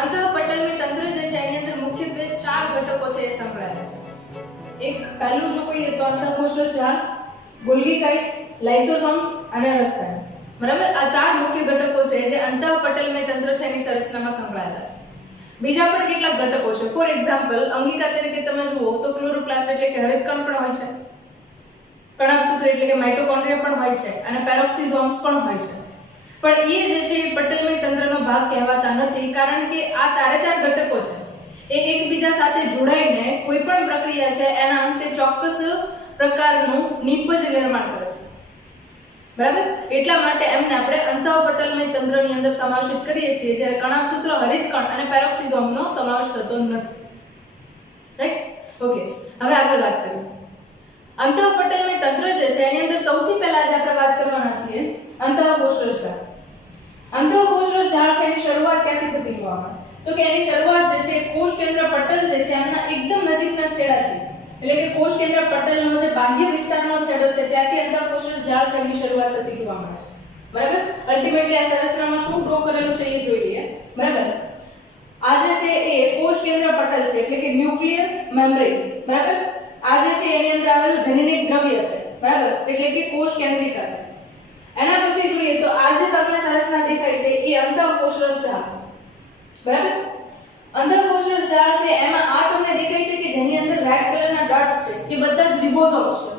અંતઃપટલમી તંત્ર જે છે એની અંદર મુખ્યત્વે 4 ઘટકો છે એ સંકળાયેલા છે. એક પહેલું જો કહીએ તો અંતઃકોષરસ જાળ, ગોલ્ગી કાઇટ, લાઇસોસોમ્સ અને રસધાની. બરાબર, આ 4 મુખ્ય ઘટકો છે જે અંતઃપટલમી તંત્ર છે એની સંરચનામાં સંકળાયેલા છે. બીજા પણ કેટલાક ઘટકો છે. ફોર એક્ઝામ્પલ, અંગિકા તરીકે તમે જુઓ તો ક્લોરોપ્લાસ્ટ એટલે કે હરિતકણ પણ હોય છે, કણાભસૂત્ર એટલે કે માઇટોકોન્ડ્રિયા પણ હોય છે અને પેરોક્સિસોમ્સ પણ હોય છે. પણ એ જે છે એ પટલમય તંત્રનો ભાગ કહેવાતા નથી, કારણ કે આ 4 ઘટકો છે એ એકબીજા સાથે જોડાઈને કોઈ પણ પ્રક્રિયા છે એના અંતે ચોક્કસ પ્રકારનું નિપજ નિર્માણ કરે છે. બરાબર, એટલા માટે એમને આપણે અંતઃપટલમય તંત્રની અંદર સમાવેશિત કરીએ છીએ, જ્યારે કણાભસૂત્ર, હરિતકણ અને પેરોક્સિસોમનો સમાવેશ થતો નથી. રાઈટ? ઓકે, હવે આગળ વાત કરીએ. અંતઃપટલમય તંત્ર જે છે એની અંદર સૌથી પહેલા જે આપણે વાત કરવાના છીએ અંતઃકોષરસ જાળ. અંતઃકોષરસ જાળ છે એની શરૂઆત ક્યાંથી થતી જોવા મળે? તો કે એની શરૂઆત જે છે કોષ કેન્દ્ર પટલ જે છે એમના એકદમ નજીકના છેડાથી, એટલે કે કોષ કેન્દ્ર પટલનો જે બાહ્ય વિસ્તારનો છેડો છે ત્યાંથી અંતઃકોષરસ જાળ છે એની શરૂઆત થતી જોવા મળે છે. બરાબર, અલ્ટિમેટલી આ સંરચનામાં શું ડ્રો કરેલું છે એ જોઈ લઈએ. બરાબર, આ જે છે એ કોષ કેન્દ્ર પટલ છે એટલે કે ન્યુક્લિયર મેમ્બ્રેન. બરાબર, આ જે છે એની અંદર આવેલું જનનિક દ્રવ્ય છે. બરાબર, એટલે કે કોષ કેન્દ્રિકા છે. એના પછી જોઈએ તો આ જે તમને સંરચના દેખાય છે એ અંતઃકોષરસ જાળ છે. બરાબર, અંતઃકોષરસ જાળ છે એમાં આ તમને દેખાય છે કે જેની અંદર રેડ કલરના ડોટ્સ છે એ બધા જ રિબોસોમ્સ છે.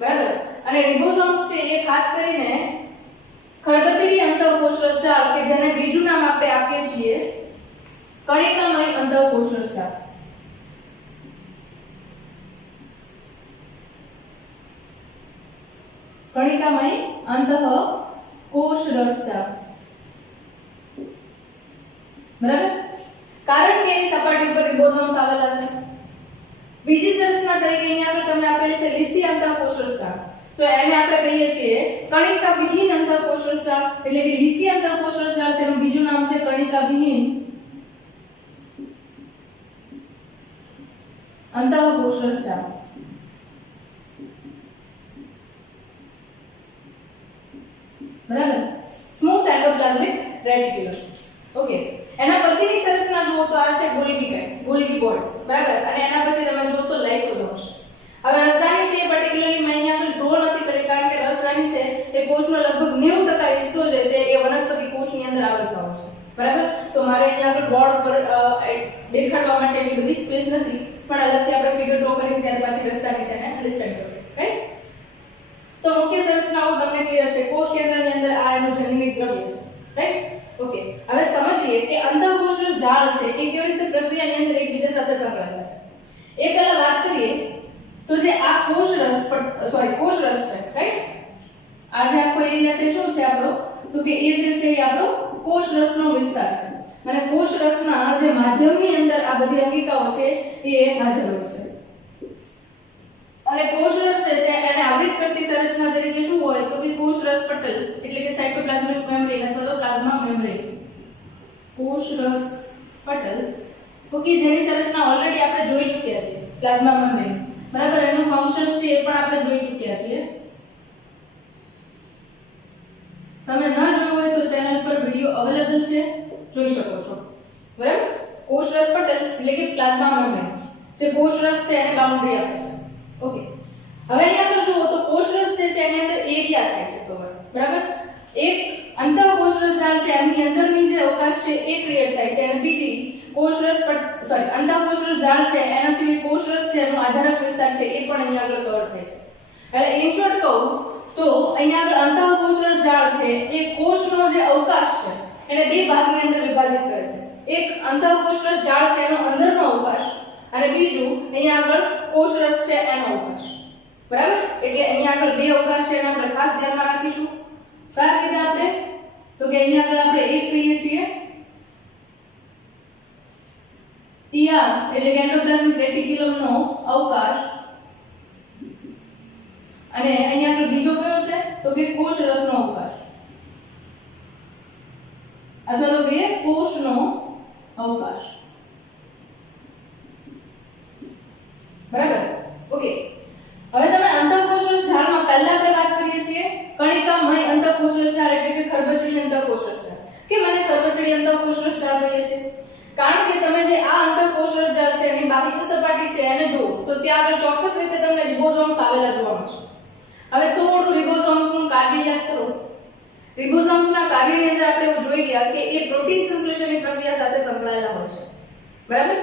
બરાબર, અને રિબોસોમ્સ છે એ ખાસ કરીને ખરબચડી અંતઃકોષરસ જાળ કે જેને બીજું નામ આપણે આપીએ છીએ કણિકામય અંતઃકોષરસ જાળ. કણિકામય અંતઃકોષરસ જાળ. બરાબર, કારણ કે એની સપાટી ઉપર રિબોસોમ્સ આવેલા છે. બીજી સંરચના તરીકે અહીંયા આગળ તમને આપેલી છે લીસી અંતઃકોષરસ જાળ. તો એને આપણે કહીએ છીએ કણિકા વિહીન અંતઃકોષરસ જાળ, એટલે કે લીસી અંતઃકોષરસ જાળ છે એનું બીજું નામ છે કણિકા વિહીન અંતઃકોષરસ જાળ. બરાબર, સ્મૂથ એન્ડોપ્લાઝમિક રેટિક્યુલમ. ઓકે, એના પછીની સંરચના જુઓ તો આ છે ગોલ્ગી કાઇટ, ગોલ્ગી બોર્ડ. બરાબર, અને એના પછી તમે જુઓ તો લાઇસોસોમ્સ. હવે રસધાની છે પર્ટિક્યુલરલી મેં અહીંયા આગળ ડ્રો નથી કરી, કારણ કે રસધાની છે એ કોષનો લગભગ 90% હિસ્સો જે છે એ વનસ્પતિ કોષની અંદર આવેલો હોય છે. બરાબર, તો મારે અહીંયા આગળ બોર્ડ પર દેખાડવા માટે એટલી બધી સ્પેસ નથી, પણ અલગથી આપણે ફિગર ડ્રો કરીને ત્યાર પછી રસધાની છે એને અંડરસ્ટેન્ડ કરશું. રાઈટ? તો મુખ્ય સંરચનાઓ તમને ક્લિયર છે. કોષ કેન્દ્રની અંદર આ એનું જનનિક દ્રવ્ય છે. રાઈટ? ઓકે, હવે સમજીએ કે અંતઃકોષરસ જાળ છે એ કેવી રીતે પ્રક્રિયાની અંદર એકબીજા સાથે સંકળાયેલા છે. એ પહેલા વાત કરીએ તો જે આ કોષરસ છે, રાઈટ? આ જે આખો એરિયા છે શું છે આપણો? તો કે એ જે છે એ આપણો કોષરસનો વિસ્તાર છે. અને કોષરસના જે માધ્યમની અંદર આ બધી અંગિકાઓ છે એ હાજર હોય છે. અને કોષરસ જે છે એને આવૃત કરતી સંરચના તરીકે શું હોય? તો કે કોષરસ પટલ એટલે કે સાયટોપ્લાઝમિક મેમ્બ્રેન અથવા તો પ્લાઝ્મા મેમ્બ્રેન. કોષરસ પટલ, ઓકે, જેની સંરચના ઓલરેડી આપણે જોઈ ચૂક્યા છીએ, પ્લાઝ્મા મેમ્બ્રેન. બરાબર, એનું ફંક્શન છે એ પણ આપણે જોઈ ચૂક્યા છીએ. તમે ન જોયું હોય તો ચેનલ પર વિડિયો અવેલેબલ છે, જોઈ શકો છો. બરાબર, કોષરસ પટલ એટલે કે પ્લાઝ્મા મેમ્બ્રેન જે કોષરસ છે એને બાઉન્ડ્રી આપે છે. ઓકે, હવે અહીંયા આગળ જુઓ તો કોષરસ જે છે એની અંદર એરિયા થાય છે કવર. બરાબર, એક અંતઃકોષરસ જાળ છે એની અંદરની જે અવકાશ છે એ ક્રિએટ થાય છે, અને બીજી અંતઃકોષરસ જાળ છે એના સિવાય કોષરસ છે એનો આધારક વિસ્તાર છે એ પણ અહીંયા આગળ કવર થાય છે. એટલે ઇન શોર્ટ કહું તો અહીંયા આગળ અંતઃકોષરસ જાળ છે એ કોષનો જે અવકાશ છે એને બે ભાગની અંદર વિભાજિત કરે છે. એક અંતઃકોષરસ જાળ છે એનો અંદરનો અવકાશ, અને બીજું અહીંયા આગળ કોષરસ છે એનો અવકાશ. બરાબર, એટલે અહીંયા આગળ બે અવકાશ છે એના આપણે ખાસ ધ્યાનમાં રાખીશું. કયા કીધા આપણે? તો કે અહીંયા આગળ આપણે એક કહીએ છીએ ER એટલે કે એન્ડોપ્લાઝમિક રેટિક્યુલમનો અવકાશ, અને અહીંયા આગળ બીજો કયો છે? તો કે કોષરસનો અવકાશ, અથવા તો કે કોષનો અવકાશ. બરાબર, ઓકે. હવે તમે અંતઃકોષરસ જાળમાં પહેલા આપણે વાત કરીએ છીએ કણિકામય અંતઃકોષરસ જાળ એટલે કે ખરબચડી અંતઃકોષરસ જાળ. કે મને ખરબચડી અંતઃકોષરસ જાળ કહીએ છીએ ત્યાં આગળ ચોક્કસ રીતે તમને રિબોસોમ્સ આવેલા જોવા મળશે. હવે થોડું રિબોસોમ્સનું કાર્ય યાદ કરો. રિબોસોમ્સના કાર્યની અંદર આપણે એવું જોઈ ગયા કે એ પ્રોટીન સંશ્લેષણની પ્રક્રિયા સાથે સંકળાયેલા હોય છે. બરાબર?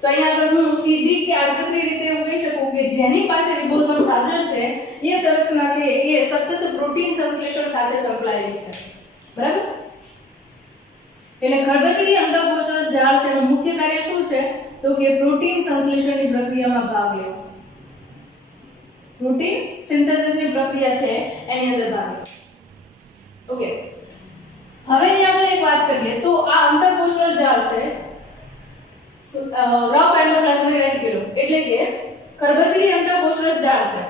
તો અહીંયા આગળ હું સીધી કે આડકતરી રીતે એવું કહી શકું કે જેની પાસે રિબોસોમ્સ હાજર છે એ સંરચના છે એ સતત પ્રોટીન સંશ્લેષણ સાથે સંકળાયેલી છે. બરાબર? એટલે ખરબચડી અંતઃકોષરસ જાળ છે એનું મુખ્ય કાર્ય શું છે તો કે પ્રોટીન સંશ્લેષણની પ્રક્રિયામાં ભાગ લેવો. પ્રોટીન સિન્થેસિસની પ્રક્રિયા છે એની અંદર ભાગ લેવો. ઓકે, હવે અહીંયા આપણે એક વાત કરીએ તો આ અંતઃકોષરસ જાળ છે રફ એન્ડોપ્લાઝમિક રેટિક્યુલમ એટલે કે ખરબચડી અંતઃકોષરસ જાળ છે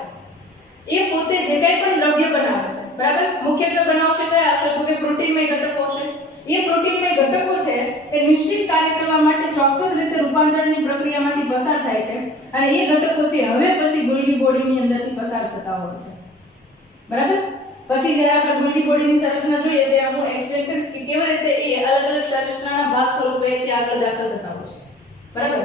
એ પોતે જે કંઈ પણ દ્રવ્ય બનાવે છે. બરાબર? મુખ્યત્વે બનાવશે કયા હશે તો કે પ્રોટીનમય ઘટકો છે. એ પ્રોટીનમય ઘટકો છે એ નિશ્ચિત કાર્ય કરવા માટે ચોક્કસ રીતે રૂપાંતરણની પ્રક્રિયામાંથી પસાર થાય છે અને એ ઘટકો છે હવે પછી ગોલ્ગી બોડીની અંદરથી પસાર થતા હોય છે. બરાબર? પછી જ્યારે આપણે ગોલ્ગી બોડીની સંરચના જોઈએ ત્યારે હું એક્સપ્લેન કરીશ કે કેવી રીતે એ અલગ અલગ સંરચનાના ભાગ સ્વરૂપે ત્યાં આગળ દાખલ થતા હોય છે. બરાબર?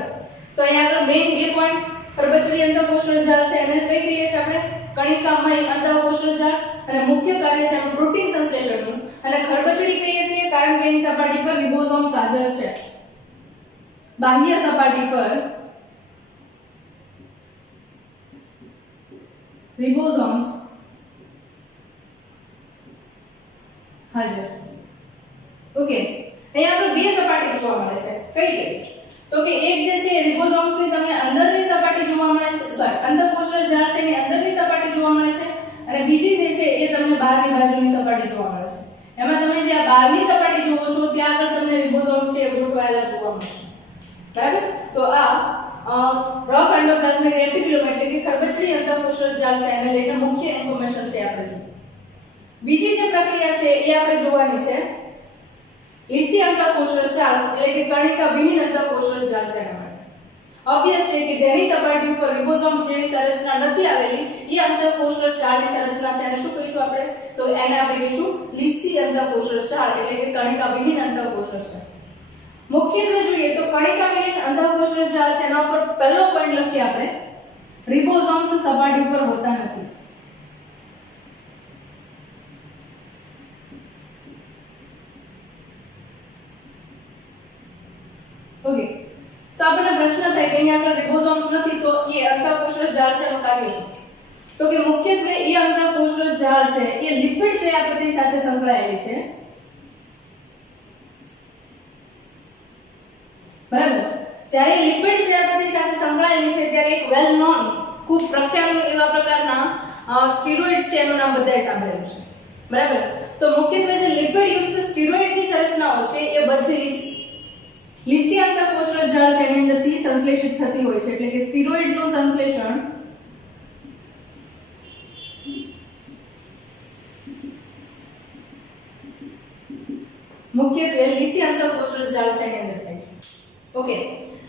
તો અહીંયા આગળ મેઇન એ પોઈન્ટ્સ ખરબચડી અંતઃકોષરસ જાળ છે એને કઈ કહીએ છીએ આપણે કણિકામય અંતઃકોષરસ જાળ અને મુખ્ય કાર્ય છે પ્રોટીન સંશ્લેષણનું અને ખરબચડી કહીએ છીએ કારણ કે એની સપાટી પર રિબોસોમ્સ હાજર છે. બાહ્ય સપાટી પર રિબોસોમ્સ હાજર. ઓકે, અહીંયા આગળ બે સપાટી જોવા મળે છે. કઈ કઈ તો કે એક જે છે રિબોસોમ્સની તમને અંદરની સપાટી જોવા મળે છે, સોરી અંતઃકોષરસ જાળ છે એની અંદરની સપાટી જોવા મળે છે અને બીજી જે છે એ તમને બહારની બાજુની સપાટી જોવા મળે છે. એમાં તમે જે આ બહારની સપાટી જુઓ છો ત્યાં આગળ તમને રિબોસોમ્સ છે ગોઠવાયેલા જોવા મળશે. બરાબર? તો આ રફ એન્ડોપ્લાઝમિક રેટિક્યુલમ એટલે કે ખરબચડી અંતઃકોષરસ જાળ છે એને લઈને મુખ્ય ઇન્ફોર્મેશન છે આપણે જોઈએ. બીજી જે પ્રક્રિયા છે એ આપણે જોવાની છે લીસી અંતઃકોષરસ જાળ એટલે કે કણિકા વિહીન અંતઃકોષરસ જાળ છે. એના માટે ઓબ્વિયસ છે કે જેની સપાટી ઉપર રિબોસોમ્સ જેવી સંરચના નથી આવેલી એ અંતઃકોષરસ જાળની સંરચના છે એને શું કહીશું આપણે તો એને આપણે કહીશું લીસી અંતઃકોષરસ જાળ એટલે કે કણિકા વિહીન અંતઃકોષરસ જાળ. મુખ્યત્વે જોઈએ તો કણિકા વિહીન અંતઃકોષરસ જાળ છે એના ઉપર પહેલો પોઈન્ટ લખીએ આપણે રિબોસોમ્સ સપાટી ઉપર હોતા નથી. ઓકે, તો આપણને પ્રશ્ન થાય કે અહીંયા આગળ રિબોસોમ્સ નથી તો એ અંતઃકોષરસ જાળ છે એનું કાર્ય શું તો કે મુખ્યત્વે એ અંતઃકોષરસ જાળ છે એ લિપિડ ચયાપચય સાથે સંકળાયેલી છે. બરાબર? જ્યારે લિપિડ ચયાપચય સાથે સંકળાયેલી છે ત્યારે એક વેલ નોન ખૂબ પ્રખ્યાત એવા પ્રકારના સ્ટીરોઇડ્સ છે એનું નામ બધાએ સાંભળેલું છે. બરાબર? તો મુખ્યત્વે જે લિપિડ યુક્ત સ્ટીરોઇડની સંરચનાઓ છે એ બધી જ લીસી અંતઃકોષરસ જાળ છે એની અંદરથી સંશ્લેષિત થતી હોય છે એટલે કે સ્ટીરોઇડનું સંશ્લેષણ મુખ્યત્વે લીસી અંતઃકોષરસ જાળ છે એની અંદર થાય છે. ઓકે,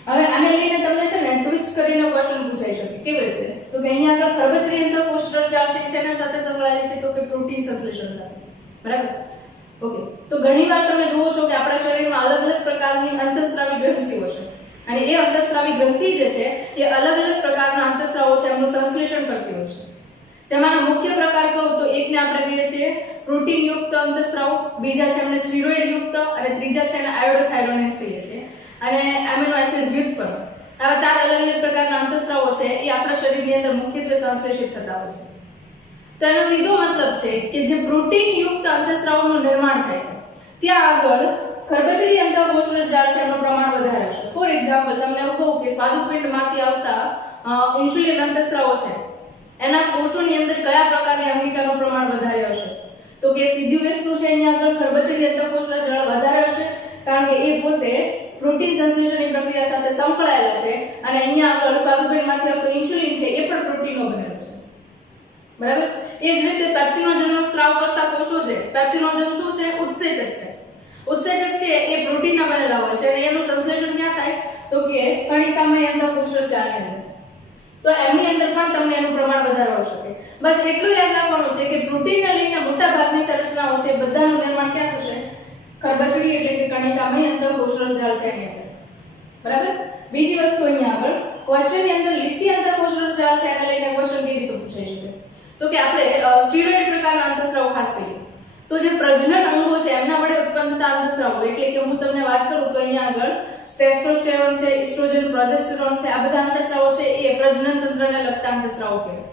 હવે આને લઈને તમને છે ને ટ્વિસ્ટ કરીને ક્વેશ્ચન પૂછાઈ શકે. કેવી રીતે તો કે અહીંયા આગળ ખરબચડી અંતઃકોષરસ જાળ છે શેના સાથે સંકળાયેલી છે તો કે પ્રોટીન સંશ્લેષણ સાથે. બરાબર? ઓકે, તો ઘણીવાર તમે જુઓ છો કે આપણા શરીરમાં અલગ અલગ પ્રકારની અંતઃસ્રાવી ગ્રંથિઓ છે અને એ અંતઃસ્રાવી ગ્રંથિ જે છે એ અલગ અલગ પ્રકારના અંતઃસ્રાવો છે એનું સંશ્લેષણ કરતી હોય છે. જેમાંના મુખ્ય પ્રકાર કહું તો એકને આપણે કહીએ છીએ પ્રોટીન યુક્ત અંતઃસ્રાવ, બીજા છે એમને સ્ટીરોઇડ યુક્ત અને ત્રીજા છે એને આયોડોથાયરોનેસ કહીએ છીએ અને એમિનો એસિડ વ્યુત્પન્ન. આવા ચાર અલગ અલગ પ્રકારના અંતઃસ્રાવો છે એ આપણા શરીરની અંદર મુખ્યત્વે સંશ્લેષિત થતા હોય છે. તો એનો સીધો મતલબ છે કે જે પ્રોટીન યુક્ત અંતઃસ્રાવનું નિર્માણ થાય છે ત્યાં આગળ ખરબચડી અંતઃકોષરસ જાળ છે એનું પ્રમાણ વધારે હશે. ફોર એક્ઝામ્પલ તમને એવું કહું કે સ્વાદુપિંડમાંથી આવતા ઇન્સ્યુલિન અંતઃસ્રાવો છે એના કોષોની અંદર કયા પ્રકારની અંગિકાનું પ્રમાણ વધારે હશે તો કે સીધી વસ્તુ છે અહીંયા આગળ ખરબચડી અંતઃકોષરસ જાળ વધારે હશે કારણ કે એ પોતે પ્રોટીન સંશ્લેષણની પ્રક્રિયા સાથે સંકળાયેલા છે અને અહીંયા આગળ સ્વાદુપિંડમાંથી આવતો ઇન્સ્યુલિન છે એ પણ પ્રોટીનનો બનેલો છે. બરાબર? એ જ રીતે પેપ્સિનોજનનો સ્ત્રાવ કરતા કોષો છે. પેપ્સિનોજન શું છે? ઉત્સેચક છે. ઉત્સેચક છે એ પ્રોટીનના બનેલા હોય છે અને એનું સંશ્લેષણ ક્યાં થાય તો કે કણિકામય અંતઃકોષરસ જાળની અંદર. તો એમની અંદર પણ તમને એનું પ્રમાણ વધારે હોઈ શકે. બસ એટલું યાદ રાખવાનું છે કે પ્રોટીનને લઈને મોટા ભાગની સંરચનાઓ છે બધાનું નિર્માણ ક્યાં થશે ખરબચડી એટલે કે કણિકામય અંતઃકોષરસ જાળ છે એની અંદર. બરાબર? બીજી વસ્તુ અહીંયા આગળ ક્વેશ્ચનની અંદર લીસી અંતઃકોષરસ જાળ છે એને લઈને ક્વેશ્ચન કેવી રીતે પૂછાઈ શકે તો કે આપણે સ્ટીરોઇડ પ્રકારના અંતઃસ્રાવ ખાસ કરીએ તો જે પ્રજનન અંગો છે એમના વડે ઉત્પન્ન થતા અંતઃસ્રાવો એટલે કે હું તમને વાત કરું તો અહીંયા આગળ ટેસ્ટોસ્ટેરોન છે, એસ્ટ્રોજન, પ્રોજેસ્ટેરોન છે, આ બધા અંતઃસ્રાવો છે એ પ્રજનન તંત્રને લગતા અંતઃસ્રાવો કહેવાય.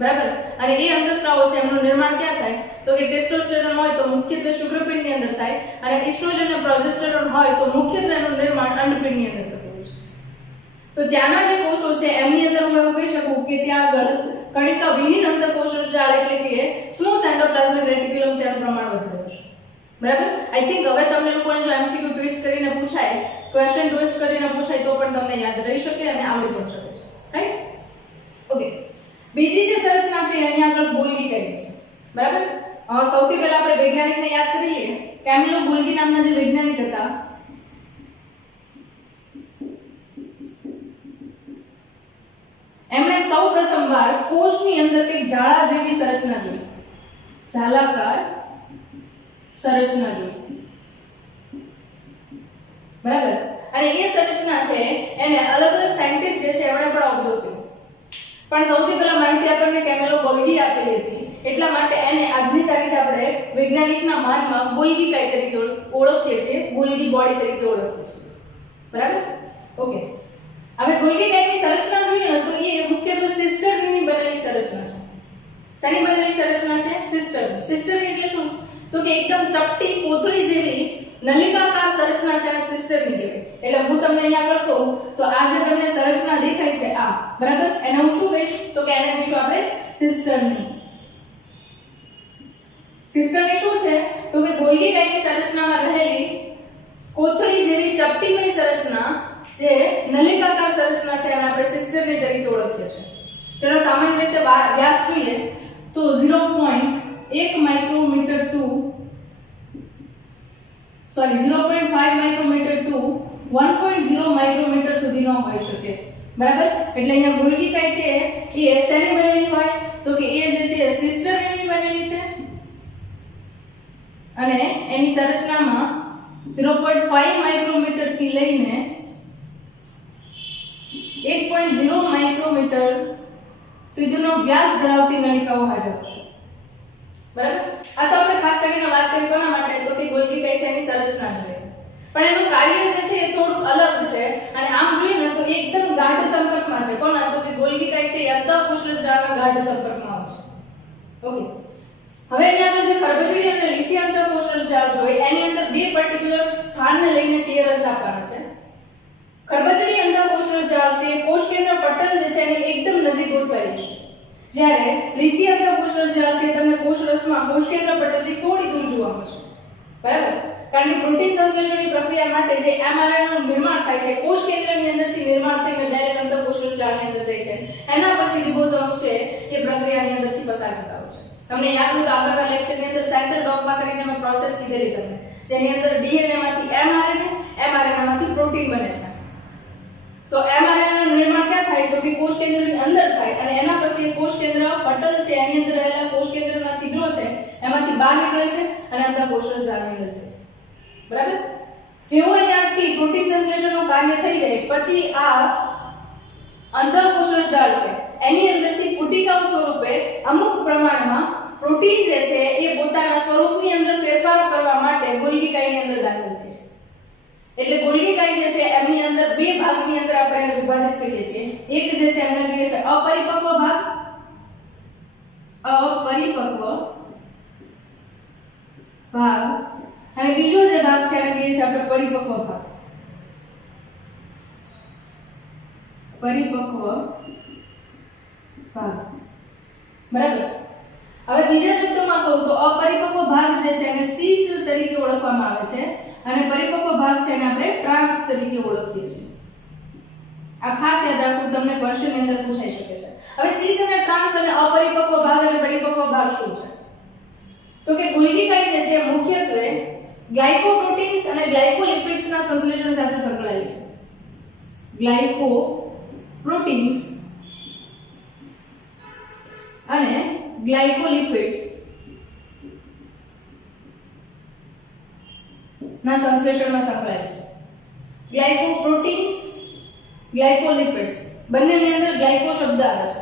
બરાબર. અને એ અંતઃસ્રાવો છે એમનું નિર્માણ ક્યાં થાય તો કે ટેસ્ટોસ્ટેરોન હોય તો મુખ્યત્વે શુક્રપિંડની અંદર થાય અને એસ્ટ્રોજન અને પ્રોજેસ્ટેરોન હોય તો મુખ્યત્વે એનું નિર્માણ અંડપિંડની અંદર થતું હોય છે. તો ત્યાંના જે કોષો છે એમની અંદર હું એવું કહી શકું કે ત્યાં આગળ કણિકા વિહીન અંતઃકોષરસ જાળ એટલે કે સ્મૂથ એન્ડોપ્લાઝમિક રેટિક્યુલમ છે એનું પ્રમાણ વધારે હશે. બરાબર. આઈ થિંક હવે તમને લોકોને જો એમસીક્યુ ટ્વિસ્ટ કરીને પૂછાય, ક્વેશ્ચન ટ્વિસ્ટ કરીને પૂછાય તો પણ તમને યાદ રહી શકે અને આવડી પણ શકે છે. રાઈટ? ઓકે. બીજી જે સંરચના છે અહીંયા આગળ ગોલ્ગી કહેવાય છે. બરાબર. સૌથી પહેલા આપણે વૈજ્ઞાનિકને યાદ કરી લઈએ. કેમિલો ગોલ્ગી નામના જે વૈજ્ઞાનિક હતા એમણે સૌપ્રથમવાર કોષની અંદર એક જાળા જેવી સંરચના જોઈ, જાલાકાર સંરચના જોઈ. બરાબર. અને એ સંરચના છે એને અલગ અલગ સાયન્ટિસ્ટ જે છે એમણે પણ ઓબ્ઝર્વ કર્યું. પણ સૌથી પહેલા માહિતી આપણને કેમિલો ગોલ્ગી આપેલી હતી એટલા માટે એને આજની તારીખે આપણે વૈજ્ઞાનિકના માનમાં ગોલ્ગીકાય તરીકે ઓળખીએ છીએ, ગોલ્ગી બોડી તરીકે ઓળખીએ છીએ. બરાબર. ઓકે. હવે ગોલ્ગીકાયની સંરચના જોઈએ ને તો એ મુખ્યત્વે સિસ્ટરની બનેલી સંરચના છે. શાની બનેલી સંરચના છે? સિસ્ટરની. સિસ્ટરની એટલે શું તો કે એકદમ ચપટી કોથળી જેવી નલિકાકાર સંરચના છે અને સિસ્ટરની કહેવાય. એટલે હું તમને અહીંયા આગળ કહું તો આ જે તમને સંરચના દેખાય છે આ, બરાબર, એને હું શું કહીશ તો કે એને કહીશું આપણે સિસ્ટરની. સિસ્ટરની શું છે તો કે ગોલ્ગીકાયની સંરચનામાં રહેલી કોથળી જેવી ચપટીમય સંરચના જે નલિકાકાર સંરચના છે અને આપણે સિસ્ટરની તરીકે ઓળખીએ છીએ. જેનો સામાન્ય રીતે વ્યાસ જોઈએ તો 0.1 micrometre to 0.5 micrometre to 1.0 micrometre સુધીનો હોઈ શકે. બરાબર. એટલે અહીંયા ગોલ્ગીકાય છે એ શેની બનેલી હોય તો કે એ જે છે સિસ્ટરની બનેલી છે અને એની સંરચનામાં 0.5 માઇક્રોમીટર થી લઈને 1.0 માઇક્રોમીટર સુધીનો વ્યાસ ધરાવતી નલિકાઓ હાજર છે. બરાબર. આ તો આપણે ખાસ કરીને વાત કરી કોના માટે તો કે ગોલ્ગીકાય છે એની સંરચનાને લઈને. પણ એનું કાર્ય જે છે એ થોડુંક અલગ છે અને આમ જોઈએ ને તો એકદમ ગાઢ સંપર્કમાં છે. કોના તો કે ગોલ્ગીકાય છે એ અંતઃકોષરસ જાળના ગાઢ સંપર્કમાં આવે છે. ઓકે. હવે અહીંયા આપણે જે ખરબચડી અને લીસી અંતઃકોષરસ જાળ જોઈ એની અંદર બે પર્ટિક્યુલર સ્થાનને લઈને ક્લિયરન્સ આપવાના છે. ખરબચડી અંતઃકોષરસ જાળ છે કોષ કેન્દ્ર પટલ જે છે એની એકદમ નજીક ગોઠવાયેલી છે. જ્યારે લીસી અંતઃકોષરસ જાળ છે તમને કોષરસમાં કોષ કેન્દ્ર પટલથી થોડી દૂર જોવા મળશે. બરાબર. કારણ કે પ્રોટીન સંશ્લેષણની પ્રક્રિયા માટે જે mRNA નું નિર્માણ થાય છે કોષ કેન્દ્રની અંદરથી નિર્માણ થઈને ડાયરેક્ટ અંતઃકોષરસ જાળની અંદર જાય છે. એના પછી રિબોસોમ્સ છે એ પ્રક્રિયાની અંદરથી પસાર થતા હોય છે. તમને યાદ હોય તો આગળના લેક્ચરની અંદર સેન્ટ્રલ ડોગમા કરીને મેં પ્રોસેસ કીધેલી તમને, જેની અંદર DNA માંથી mRNA માંથી પ્રોટીન બને છે. તો mRNA નું નિર્માણ ક્યાં થાય તો કે કોષ કેન્દ્રની અંદર થાય અને એના પછી કોષ કેન્દ્ર પટલ છે એની અંદર રહેલા કોષ કેન્દ્રના છિદ્રો છે એમાંથી બહાર નીકળે છે અને અંતઃકોષરસ જાળની અંદર જાય છે. બરાબર. જેવો અહીંયાથી પ્રોટીન સંશ્લેષણનું કાર્ય થઈ જાય પછી આ અંતઃકોષરસ જાળ છે એની અંદરથી પુટિકાઓ સ્વરૂપે અમુક પ્રમાણમાં પ્રોટીન જે છે એ પોતાના સ્વરૂપની અંદર ફેરફારો કરવા માટે ગોલ્ગીકાયની અંદર દાખલ થાય છે. એટલે ગોલ્ગીકાય જે છે એમની અંદર બે ભાગની અંદર આપણે એને વિભાજિત કરીએ છીએ. એક જે છે એમને કહીએ છીએ અપરિપક્વ ભાગ, અને બીજો જે ભાગ છે એને કહીએ છીએ આપણે પરિપક્વ ભાગ. બરાબર. હવે બીજા શબ્દોમાં કહું તો અપરિપક્વ ભાગ જે છે એને સીસ તરીકે ઓળખવામાં આવે છે અને પરિપક્વ ભાગ છે એને આપણે ટ્રાન્સ તરીકે ઓળખીએ છીએ. આ ખાસ યાદ રાખવું, તમને ક્વેશ્ચન ની અંદર પૂછાઈ શકે છે. હવે સીસ અને ટ્રાન્સ અને અપરિપક્વ ભાગ અને પરિપક્વ ભાગ શું છે તો કે ગોલ્ગીકાય જે છે મુખ્યત્વે ગ્લાયકોપ્રોટીન્સ અને ગ્લાયકોલિપિડ્સના સંશ્લેષણ સાથે સંકળાયેલી છે. ગ્લાયકોપ્રોટીન્સ અને ગ્લાયકોલિપિડ્સ ના સંશ્લેષણમાં સંકળાયેલી છે. ગ્લાયકોપ્રોટીન્સ ગ્લાયકોલિપિડ્સ, બંનેની અંદર ગ્લાયકો શબ્દ આવે છે.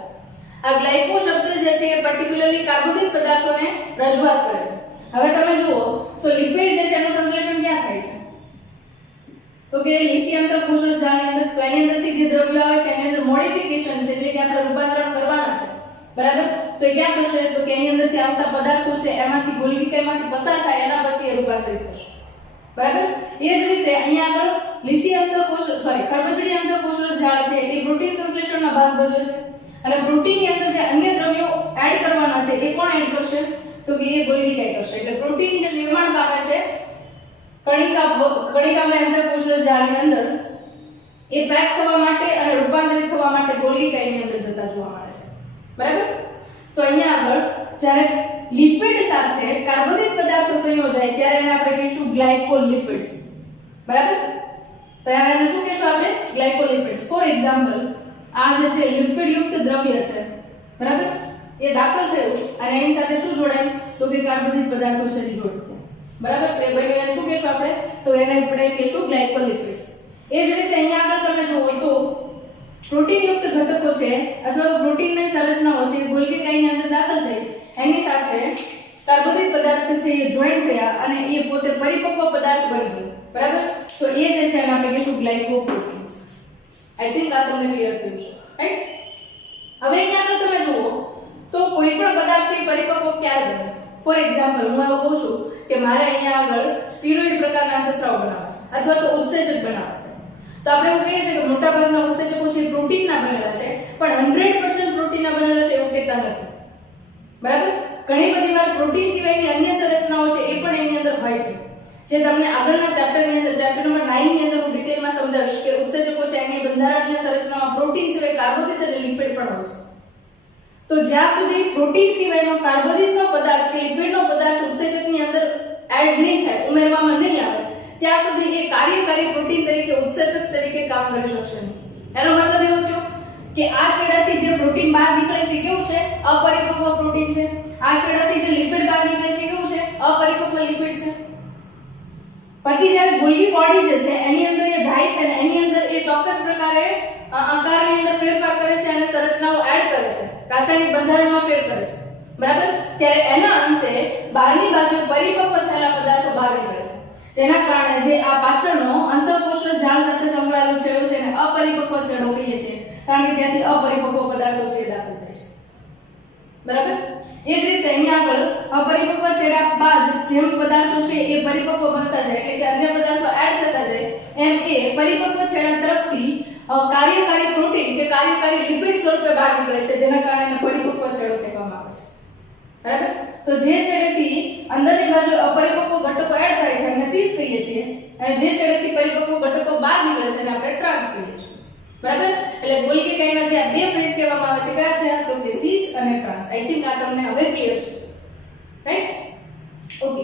આ ગ્લાયકો શબ્દ જે છે એ પર્ટિક્યુલરલી કાર્બોદિત પદાર્થોને રજૂઆત કરે છે. હવે તમે જુઓ તો લિપિડ જે છે એનું સંશ્લેષણ ક્યાં થાય છે? તો કે લીસી અંતઃકોષરસ જાળની અંદર. તો એની અંદરથી જે દ્રવ્યો આવે છે એની અંદર મોડિફિકેશન એટલે કે આપણે રૂપાંતરણ કરવાના છે, બરાબર? તો એ ક્યાં થશે? તો કે એની અંદરથી આવતા પદાર્થો છે એમાંથી ગોલ્ગી કાયમાંથી પસાર થાય એના પછી એ રૂપાંતરિત થશે, બરાબર? એ જ રીતે અહીંયા આગળ લીસી ખરબચડી અંતઃકોષરસ જાળ છે એ પ્રોટીન સંશ્લેષણનો ભાગ ભજવે છે અને પ્રોટીનની અંદર જે અન્ય દ્રવ્યો એડ કરવાના છે એ કોણ એડ કરશે? તો કે એ ગોલ્ગી કાય કરશે. એટલે પ્રોટીન જે નિર્માણ પામે છે કણિકામય અંતઃકોષરસ જાળની અંદર એ પેક થવા માટે અને રૂપાંતરિત થવા માટે ગોલ્ગી કાયની અંદર જતા જોવા મળે છે, બરાબર? તો અહીંયા આગળ જ્યારે લિપિડ સાથે કાર્બોદિત પદાર્થો સંયોજાય ત્યારે એને આપણે કહીશું ગ્લાયકોલિપિડ્સ, બરાબર? ત્યારે એને શું કહીશું આપણે? ગ્લાયકોલિપિડ્સ. ફોર એક્ઝામ્પલ, આ જે છે લિપિડ યુક્ત દ્રવ્ય છે, બરાબર? એ દાખલ થયું અને એની સાથે શું જોડાય? તો કે કાર્બોદિત પદાર્થો છે જોડાય, બરાબર? તો એ બંને શું કહીશું આપણે? તો એને આપણે કહીશું ગ્લાયકોલિપિડ્સ. એ જ રીતે અહીંયા આગળ તમે જુઓ તો પ્રોટીન યુક્ત ઘટકો છે અથવા પ્રોટીનની સંરચનાઓ છે ગોલ્ગી કાયની અંદર દાખલ થઈ એની સાથે કાર્બોદિત પદાર્થ છે એ જોઈન થયા અને એ પોતે પરિપક્વ પદાર્થ બની ગયો, બરાબર? તો એ જે છે એને આપણે કહીશું ગ્લાયકોપ્રોટીન્સ. આઈ થિંક આ તમને ક્લિયર થયું છે, રાઈટ? હવે અહીંયા આગળ તમે જુઓ તો કોઈ પણ પદાર્થ છે પરિપક્વ ક્યારે બને? ફોર એક્ઝામ્પલ, હું એવું કહું છું કે મારે અહીંયા આગળ સ્ટીરોઇડ પ્રકારના અંતઃસ્રાવ બનાવવા છે અથવા તો ઉત્સેચક બનાવવા છે. તો આપણે એવું કહીએ છીએ કે મોટાભાગના ઉત્સેચકો છે પ્રોટીનના બનેલા છે, પણ 100% પ્રોટીનના બનેલા છે એવું કહેતા નથી, બરાબર? ઘણી બધી વાર પ્રોટીન સિવાયની અન્ય સંરચનાઓ છે એ પણ એની અંદર હોય છે, જે તમને આગળના ચેપ્ટરની અંદર ચેપ્ટર નંબર 9 ની અંદર હું ડિટેલમાં સમજાવીશ કે ઉત્સેચકો છે એની બંધારણીય સંરચનામાં પ્રોટીન સિવાય કાર્બોદિત અને લિપિડ પણ હોય છે. તો જ્યાં સુધી પ્રોટીન સિવાયનો કાર્બોદિતનો પદાર્થ કે લિપિડનો પદાર્થ ઉત્સેચકની અંદર એડ નહીં થાય, ઉમેરવામાં નહીં આવે, ત્યાં સુધી એ કાર્યકારી પ્રોટીન તરીકે ઉત્સેચક તરીકે કામ કરી શકશે નહીં. એનો મતલબ એવો થયો કે આ છેડાથી જે પ્રોટીન બહાર નીકળે છે કેવું છે? અપરિપક્વ પ્રોટીન છે. આ છેડાથી જે લિપિડ બહાર નીકળે છે કેવું છે? અપરિપક્વ લિપિડ છે. પછી જ્યારે ગોલ્ગી બોડી જે છે એની અંદર એ જાય છે ને એની અંદર એ ચોક્કસ પ્રકારે આકારની અંદર ફેરફાર કરે છે અને સંરચનાઓ એડ કરે છે, રાસાયણિક બંધારણમાં ફેર કરે છે, બરાબર? ત્યારે એના અંતે બહારની બાજુ પરિપક્વ થયેલા પદાર્થો બહાર નીકળે છે, જેના કારણે જે આ પાછળનો અંતઃકોષરસ જાળ સાથે સંકળાયેલો છેડો છે એને અપરિપક્વ છેડો કહીએ છીએ, કારણ કે ત્યાંથી અપરિપક્વ પદાર્થો છે દાખલ થાય છે, બરાબર? એ જ રીતે અહીંયા આગળ અપરિપક્વ છેડા બાદ જેમ પદાર્થો છે એ પરિપક્વ બનતા જાય એટલે કે અન્ય પદાર્થો એડ થતા જાય એમ એ પરિપક્વ છેડા તરફથી કાર્યકારી પ્રોટીન કે કાર્યકારી લિપિડ સ્વરૂપે બહાર નીકળે છે, જેના કારણે પરિપક્વ છેડો કહેવામાં આવે છે, બરાબર? તો જે છેડેથી અંદરની બાજુ અપરિપક્વ ઘટકો એડ થાય છે એને સીસ કહીએ છીએ અને જે છેડેથી પરિપક્વ ઘટકો બહાર નીકળે છે એને આપણે ટ્રાન્સ કહીએ છીએ, બરાબર? એટલે ગોલ્ગી કાયના જે આ બે ફેઝ કહેવામાં આવે છે કયા થયા? તો કે સીસ અને ટ્રાન્સ. આઈ થિંક આ તમને હવે ક્લિયર છે, રાઈટ? ઓકે.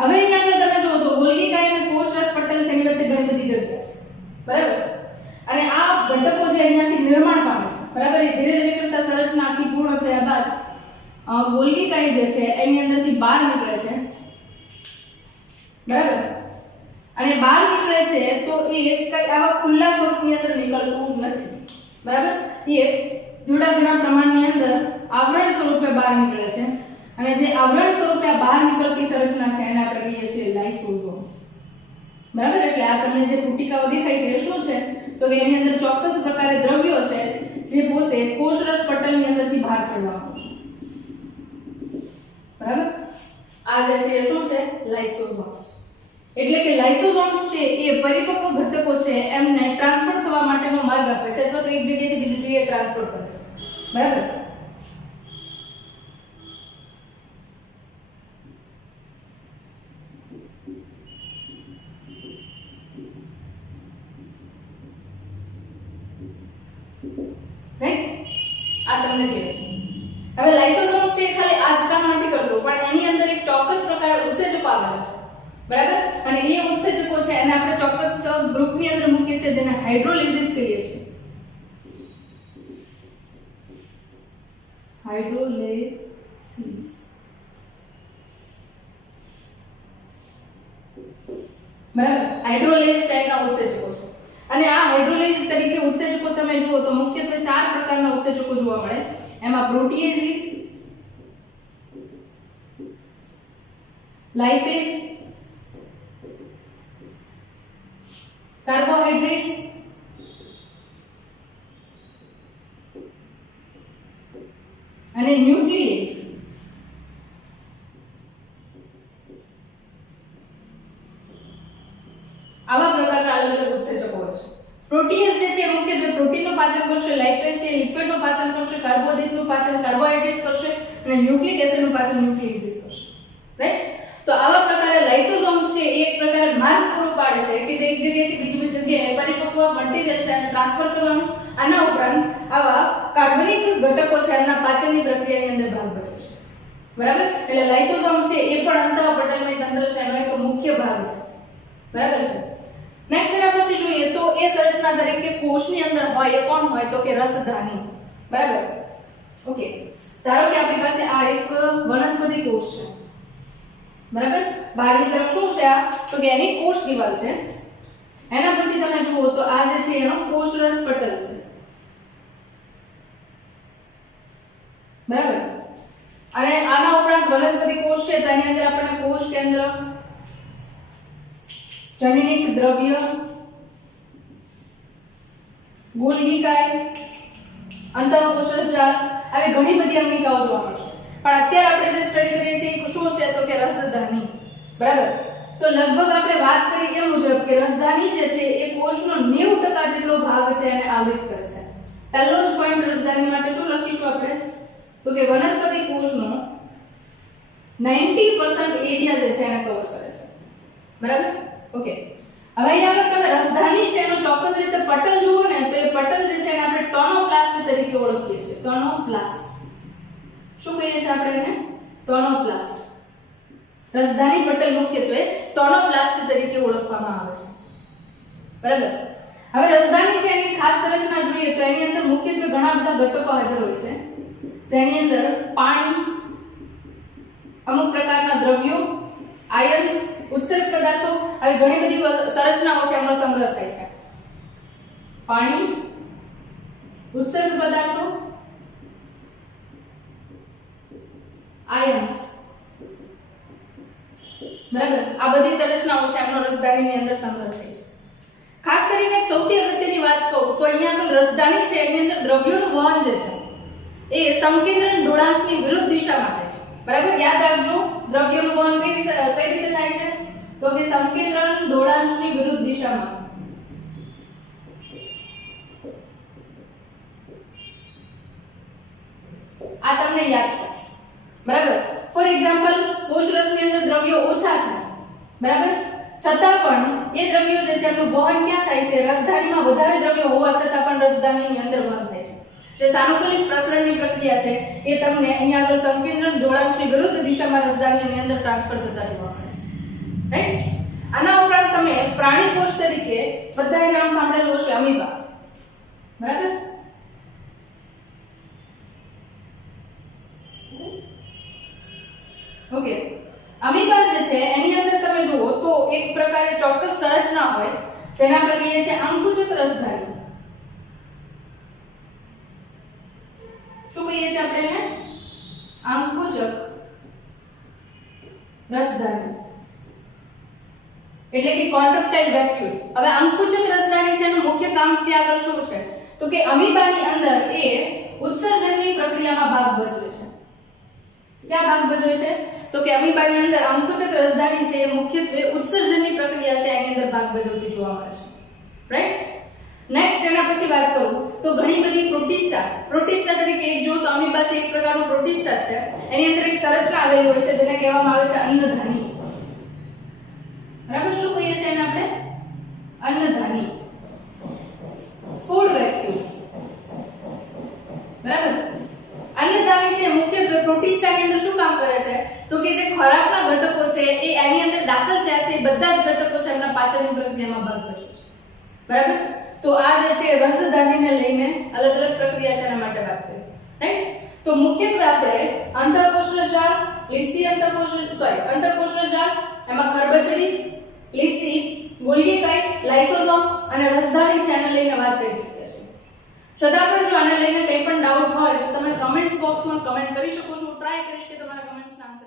હવે અહીંયા આગળ તમે જુઓ તો ગોલ્ગી કાય અને કોષરસ પટલ છે એની વચ્ચે ઘણી બધી જગ્યા છે, બરાબર? અને આ ઘટકો જે અહીંયાથી નિર્માણ પામે છે, બરાબર? એ ધીરે ધીરે કરતા સંરચના આખી પૂર્ણ થયા બાદ ગોલ્ગી કાય જે છે એની અંદરથી બહાર નીકળે છે, બરાબર? અને બહાર નીકળે છે તો એ કઈ આવા ખુલ્લા સ્વરૂપની અંદર નીકળતું નથી, બરાબર? એ દુડાગના પ્રમાણની અંદર આવરણ સ્વરૂપે બહાર નીકળે છે અને જે આવરણ સ્વરૂપે બહાર નીકળતી સંરચના છે એને આપણે કહીએ છીએ લાઇસોસોમ્સ, બરાબર? એટલે આ તમને જે પુટિકાઓ દેખાય છે એ શું છે? તો કે એની અંદર ચોક્કસ પ્રકારે દ્રવ્યો છે જે પોતે કોષરસ પટલની અંદરથી બહાર કાઢવામાં આવશે, બરાબર? આ જે છે એ શું છે? લાઇસોસોમ્સ. એટલે કે લાઇસોસોમ્સ છે એ પરિપક્વ ઘટકો છે એમને ટ્રાન્સપોર્ટ થવા માટેનો માર્ગ આપે છે અથવા તો એક જગ્યાએથી બીજી જગ્યાએ ટ્રાન્સપોર્ટ કરે છે, બરાબર? રાઈટ? આ તમને ક્લિયર છે. હવે લાઇસોસોમ્સ છે ખાલી આ જ કામ નથી કરતો પણ એની અંદર એક ચોક્કસ પ્રકારના ઉત્સેચકો આવેલા છે, બરાબર? અને એ ઉત્સેચકો છે એને આપણે ચોક્કસ ગ્રુપની અંદર મૂકીએ છીએ જેને હાઇડ્રોલિસિસ કહીએ છીએ. હાઇડ્રોલિસિસ, બરાબર? હાઇડ્રોલેઝ ટાઈપના ઉત્સેચકો છે અને આ હાઇડ્રોલેઝ તરીકે જોવા મળે. એમાં પ્રોટીએઝિસ, લાઇપેઝ, કાર્બોહાઈડ્રેટ્સ અને ન્યુક્લિયસ આવા પ્રકારના અલગ અલગ ઉત્સેચકો હોય છે. પ્રોટીએઝ જે છે એ મુખ્યત્વે પ્રોટીનનું પાચન કરશે, લાઇપેઝ છે લિપિડનું પાચન કરશે, કાર્બોદિતનું પાચન કાર્બોહાઈડ્રેટ્સ કરશે અને ન્યુક્લિક એસિડનું પાચન ન્યુક્લિયસ કરશે. રાઈટ? તો આવા પ્રકારે લાઇસોસોમ્સ છે એ એક પ્રકારે માર્ગ પૂરો પાડે છે કે જે એક જગ્યાએથી બીજી જગ્યાએ પરિપક્વ મટીરીયલ છે એને ટ્રાન્સફર કરવાનું. આના ઉપરાંત આવા કાર્બનિક ઘટકો છે એના પાચનની પ્રક્રિયાની અંદર ભાગ ભજવે છે. બરાબર? એટલે લાઇસોસોમ્સ છે એ પણ અંતઃપટલય તંત્ર છે એનો એક મુખ્ય ભાગ છે. બરાબર છે? નેક્સ્ટ એના પછી જોઈએ તો એ સંરચના તરીકે કોષની અંદર હોય એ કોણ હોય તો કે રસધાની. બરાબર? ઓકે. ધારો કે આપણી પાસે આ એક વનસ્પતિ કોષ છે. બરાબર? બહારની તરફ શું છે આ તો કે એની કોષ દિવાલ છે. એના પછી તમે જુઓ તો આ જે છે એનો કોષરસ પટલ છે. બરાબર? અને આના ઉપરાંત વનસ્પતિ કોષ છે તો એની અંદર આપણને કોષ કેન્દ્ર, જનનિક દ્રવ્ય, ગોલ્ગીકાય, અંતઃકોષરસ જાળ આવી ઘણી બધી અંગિકાઓ જોવા મળશે. પણ અત્યારે આપણે જે સ્ટડી કરીએ છીએ એ શું છે તો કે રસધાની. બરાબર? તો લગભગ આપણે વાત કરી એ મુજબ કે રસધાની જે છે એ કોષનો 90% જેટલો ભાગ છે એને આવૃત કરે છે. પહેલો જ પોઈન્ટ રસધાની માટે શું લખીશું આપણે તો કે વનસ્પતિ કોષનો 90% એરિયા જે છે એને કવર કરે છે. બરાબર? ઓકે. હવે અહીંયા તમે રસધાની છે એનો ચોક્કસ રીતે પટલ જુઓ ને તો એ પટલ જે છે એને આપણે ટોનોપ્લાસ્ટ તરીકે ઓળખીએ છીએ. ટોનોપ્લાસ્ટ શું કહીએ છીએ આપણે એને? ટોનોપ્લાસ્ટ. રસધાની પટલ મુખ્યત્વે ટોનોપ્લાસ્ટ તરીકે ઓળખવામાં આવે છે. બરાબર? હવે રસધાની છે એની ખાસ સંરચના જોઈએ તો એની અંદર મુખ્યત્વે ઘણા બધા ઘટકો હાજર હોય છે. જેની અંદર પાણી, અમુક પ્રકારના દ્રવ્યો, આયન્સ, ઉત્સર્ગ પદાર્થો આવી ઘણી બધી સંરચનાઓ છે એમનો સંગ્રહ થાય છે. પાણી, ઉત્સર્ગ પદાર્થો, આયન્સ. બરાબર? આ બધી સંરચનાઓ છે એમનો રસધાનીની અંદર સંગ્રહ થાય છે. ખાસ કરીને એક સૌથી અગત્યની વાત કહું તો અહીંયા આગળ રસધાની છે એની અંદર દ્રવ્યોનું વહન જે છે એ સમકેન્દ્રણ ઢોળાંશની વિરુદ્ધ દિશામાં થાય છે. બરાબર? યાદ રાખજો દ્રવ્યોનું વહન કઈ રીતે થાય છે તો કે સમકેન્દ્રણ ઢોળાંશની વિરુદ્ધ દિશામાં. આ તમને યાદ છે. બરાબર? ફોર એક્ઝામ્પલ કોષરસની અંદર દ્રવ્યો ઓછા છે. બરાબર? છતાં પણ એ દ્રવ્યો જે છે એનું વહન ક્યાં થાય છે? રસધાનીમાં વધારે દ્રવ્યો હોવા છતાં પણ રસધાનીની અંદર વહન થાય છે. જે સાનુકૂલિત પ્રસરણની પ્રક્રિયા છે એ તમને અહીંયા આગળ સંકેન્દ્રણ ઢોળાંશની વિરુદ્ધ દિશામાં રસધાનીની અંદર ટ્રાન્સફર થતા જોવા મળે છે. રાઈટ? આના ઉપરાંત તમે પ્રાણી કોષ તરીકે બધાએ નામ સાંભળેલું હશે અમીબા. બરાબર? ઓકે. અમીબા જે છે એની અંદર તમે જુઓ તો એક પ્રકારે ચોક્કસ સંરચના હોય જેને આપણે કહીએ છીએ અંકુચિત રસધાની. શું કહીએ છીએ આપણે એને? અંકુચક રસધાની એટલે કે કોન્ટ્રેક્ટાઇલ વેક્યુલ. હવે અંકુચક રસધાની છે એનું મુખ્ય કામ ત્યાં આગળ શું છે તો કે અમીબાની અંદર એ ઉત્સર્જનની પ્રક્રિયામાં ભાગ ભજવે છે. ક્યાં ભાગ ભજવે છે તો કે અમીબાની અંદર અંકુચક રસધાની છે એ મુખ્યત્વે ઉત્સર્જનની પ્રક્રિયા છે એની અંદર ભાગ ભજવતી જોવા મળે છે. રાઈટ? નેક્સ્ટ એના પછી વાત કરું તો ઘણી બધી પ્રોટિસ્ટા તરીકે એક જો તો અમીબા છે એક પ્રકારનું પ્રોટિસ્ટા છે. એની અંદર એક સંરચના આવેલી હોય છે જેને કહેવામાં આવે છે અન્નધાની. બરાબર? શું કહીએ છીએ એને આપણે? અન્નધાની. ફૂડ વેક્યુલ. બરાબર? અન્નધાની છે મુખ્યત્વે પ્રોટિસ્ટાની અંદર શું કામ કરે છે તો કે જે ખોરાકના ઘટકો છે એ એની અંદર દાખલ થયા છે એ બધા જ ઘટકો છે એમના પાચનની પ્રક્રિયામાં ભાગ ભજવે છે. બરાબર? તો આ જે છે રસધાનીને લઈને અલગ અલગ પ્રક્રિયા છે એના માટે વાત કરી. રાઈટ? તો મુખ્યત્વે આપણે અંતઃકોષરસ જાળ, લીસી અંતઃકોષરસ જાળ, એમાં ખરબચડી, લીસી, ગોલ્ગીકાય, લાઇસોસોમ્સ અને રસધાની છે એને લઈને વાત કરી ચૂક્યા છે. છતાં પણ જો આને લઈને કંઈ પણ ડાઉટ હોય તો તમે કમેન્ટ્સ બોક્સમાં કમેન્ટ કરી શકો છો. ટ્રાય કરીશ કે તમારા કમેન્ટ્સના આન્સર